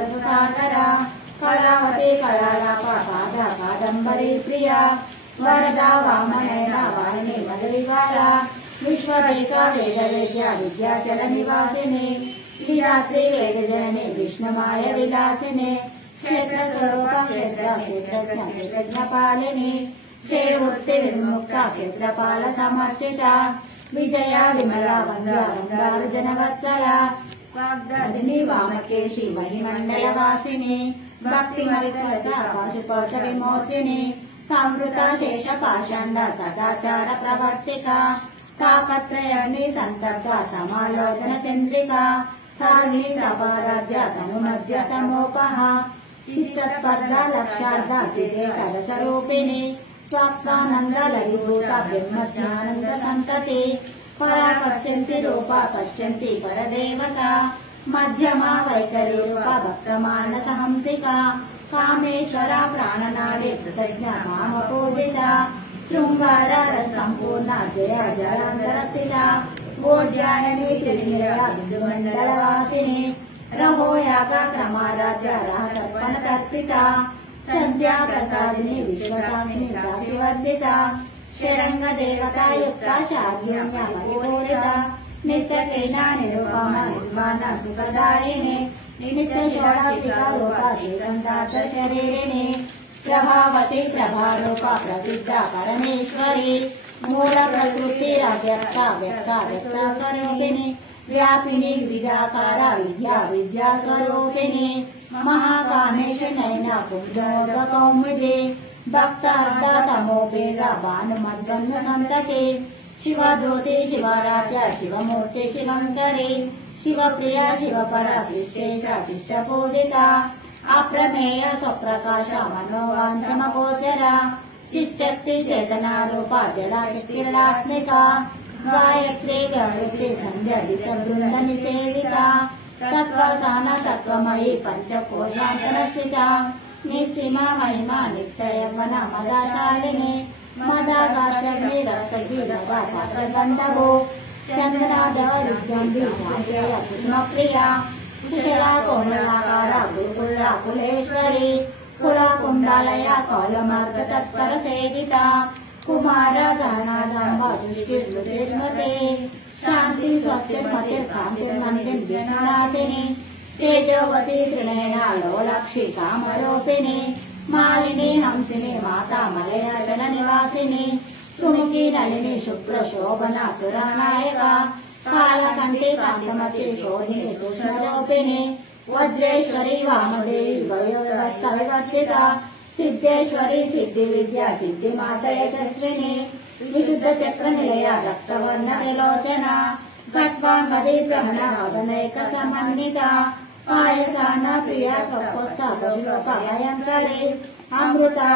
रससागरा कलावती कलालापा पादा कादंबरी प्रिया वरदा वामनयना वाहिनी मधुरिवाला विश्वदैका वेदवेद्या विद्याचल निवासिनी लीलात्री वेदजननी विष्णुमाय विलासिनी क्षेत्र स्वरूप क्षेत्रज्ञपालिनी क्षेवृत्ति विमुक्ता क्षेत्रपाल समर्चिता विजया विमला वंदारुजन वत्सला वाग्दधिनी वामकेशी महिमंडलवासिनी भक्तिमरिता पाशुपौष विमोचिनी संवृता शेष पाषाण्ड सदाचार प्रवर्तिका तापत्रयाग्नि संतप्ता समालोचन चंद्रिका तारिणी प्रपाराध्या तनुमध्य तमोपहा चित्तस्पर्धा लक्षार्धा चिरेकरसरूपिणी स्वात्मानंद लघुभूता ब्रह्मज्ञानंद संतति परा पश्यन्ति रूपा पश्यन्ति परदेवता मध्यमा वैखरी रूपा भक्तमानस हंसिका कामेश्वरा प्राणनाडे कृतज्ञा कामपूजिता शृंगार रसंपूर्णा जया जलांतरस्थिता गोड्यायनी त्रिनिलया बिंदुमंडलवासिनी रहो यागा क्रमाराध्या रहसत्पन तर्पिता संध्या प्रसादिनी विश्वसामिनी साधिवर्जिता षडंग देवता युक्ता शार्दूल्या परिपूरिता नित्यकेना निरुपमा निर्वाणा सुखदायिनी नित्य षोडशिका रूपा श्रीगंधार्थ शरीरिणी प्रभावती प्रभारूपा प्रसिद्धा परमेश्वरी मूल प्रकृति व्यक्ता व्यक्ता व्यक्ता स्वरूपिणी व्यापिनी विद्याकारा विद्या विद्या स्वरूपिणी महाकामेश नयना कुंजोदकौमुदी भक्तार्धा तमोपेदा भानुमद्वन्द्व संतति शिवदूते शिवाराध्या शिवमूर्ति शिवंकरी शिवप्रिया शिवपरा शिष्टेशा शिष्टपूजिता अप्रमेय स्वप्रकाश मनोवांछमगोचरा चिच्चक्ति चेतना रूपा जलाशक्तिर्लात्मिका गायत्री गायत्री संध्या दिशवृंद निसेविता तत्वसान तत्वमयी पंचकोशान्तरस्थिता निस्सीमा महिमा नित्ययवना मदाशालिनी मदाकाशग्नि रसगीरवा सागरगन्धवो चन्द्रनादविद्यन्ति चान्देय कुसुमप्रिया कुशला कोमलाकारा गुरुकुला कुलेश्वरी कुलाकुण्डालया कौलमार्ग तत्पर सेविता कुमार गहनादाम्बा दृष्टिर्मते शांति सत्यमते कांतिर्मन्दिर विष्णुनाशिनी तेजोवती त्रिनयना लोलक्षी कामरूपिणी मालिनी हंसिनी माता मलयाचल निवासिनी सुमुखी नलिनी शुक्र शोभना सुरनायका कालकंठी कांतमती शोधिनी सूक्ष्मरूपिणी वज्रेश्वरी वामदेवी वयोवस्था विवर्तिता सिद्धेश्वरी सिद्धि विद्या सिद्धि माता यशस्विनी विशुद्ध चक्र निलया रक्तवर्ण विलोचना खट्वांगदी भ्रमण वदनैक समन्विता पायसाना प्रिया कपोस्था भयंकरी अमृता